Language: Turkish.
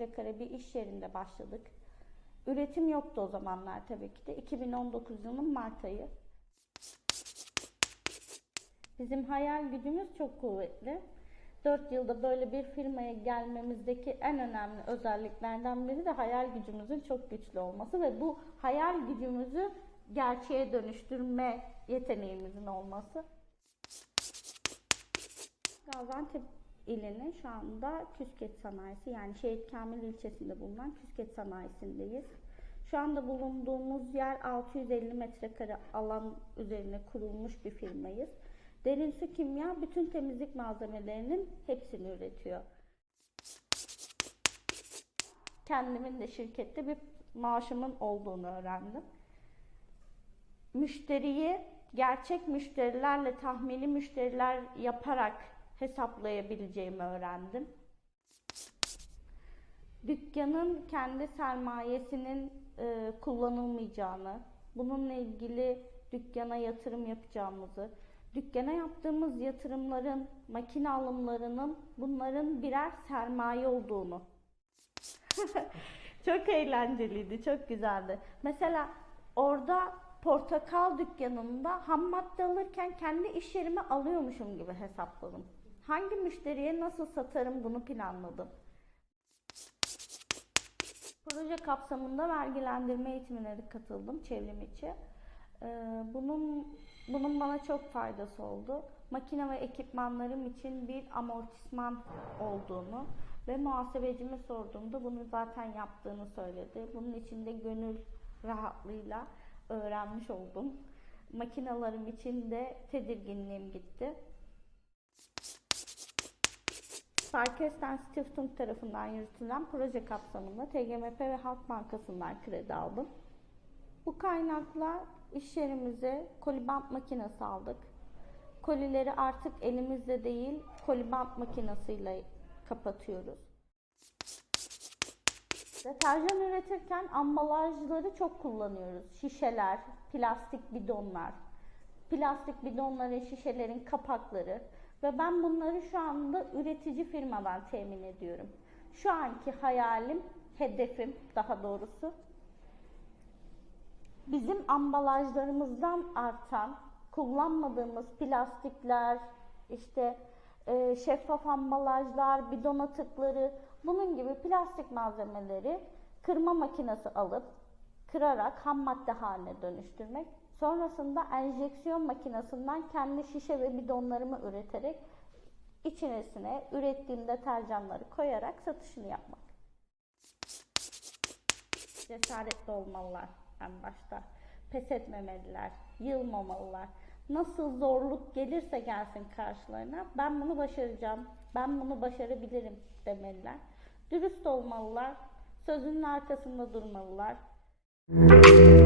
metrekare bir iş yerinde başladık. Üretim yoktu o zamanlar tabii ki de. 2019 yılının Mart ayı. Bizim hayal gücümüz çok kuvvetli. 4 yılda böyle bir firmaya gelmemizdeki en önemli özelliklerden biri de hayal gücümüzün çok güçlü olması ve bu hayal gücümüzü gerçeğe dönüştürme yeteneğimizin olması. Gaziantep ilinin şu anda Küsket Sanayisi yani Şehit Kamil ilçesinde bulunan Küsket Sanayisi'ndeyiz. Şu anda bulunduğumuz yer 650 metrekare alan üzerine kurulmuş bir firmayız. Derin Su Kimya bütün temizlik malzemelerinin hepsini üretiyor. Kendimin de şirkette bir maaşımın olduğunu öğrendim. Müşteriyi gerçek müşterilerle tahmini müşteriler yaparak hesaplayabileceğimi öğrendim. Dükkanın kendi sermayesinin e, kullanılmayacağını, bununla ilgili dükkana yatırım yapacağımızı, dükkana yaptığımız yatırımların, makine alımlarının bunların birer sermaye olduğunu. çok eğlenceliydi, çok güzeldi. Mesela orada portakal dükkanında ham madde alırken kendi iş yerime alıyormuşum gibi hesapladım. Hangi müşteriye nasıl satarım bunu planladım. Proje kapsamında vergilendirme eğitimine de katıldım çevrim içi. Ee, Bunun bunun bana çok faydası oldu. Makine ve ekipmanlarım için bir amortisman olduğunu ve muhasebecime sorduğumda bunu zaten yaptığını söyledi. Bunun için de gönül rahatlığıyla öğrenmiş oldum. Makinalarım için de tedirginliğim gitti. Parkesten Stiftung tarafından yürütülen proje kapsamında TGMP ve Halk Bankası'ndan kredi aldım. Bu kaynakla iş yerimize kolibant makinesi aldık. Kolileri artık elimizle değil, kolibant makinesiyle kapatıyoruz. Deterjan üretirken ambalajları çok kullanıyoruz. Şişeler, plastik bidonlar, plastik bidonların, şişelerin kapakları ve ben bunları şu anda üretici firmadan temin ediyorum. Şu anki hayalim, hedefim daha doğrusu bizim ambalajlarımızdan artan kullanmadığımız plastikler, işte e, şeffaf ambalajlar, bidon atıkları, bunun gibi plastik malzemeleri kırma makinesi alıp kırarak ham madde haline dönüştürmek. Sonrasında enjeksiyon makinesinden kendi şişe ve bidonlarımı üreterek içerisine ürettiğim deterjanları koyarak satışını yapmak. Cesaretli olmalılar en başta. Pes etmemeliler, yılmamalılar. Nasıl zorluk gelirse gelsin karşılarına ben bunu başaracağım, ben bunu başarabilirim demeliler. Dürüst olmalılar, sözünün arkasında durmalılar. Música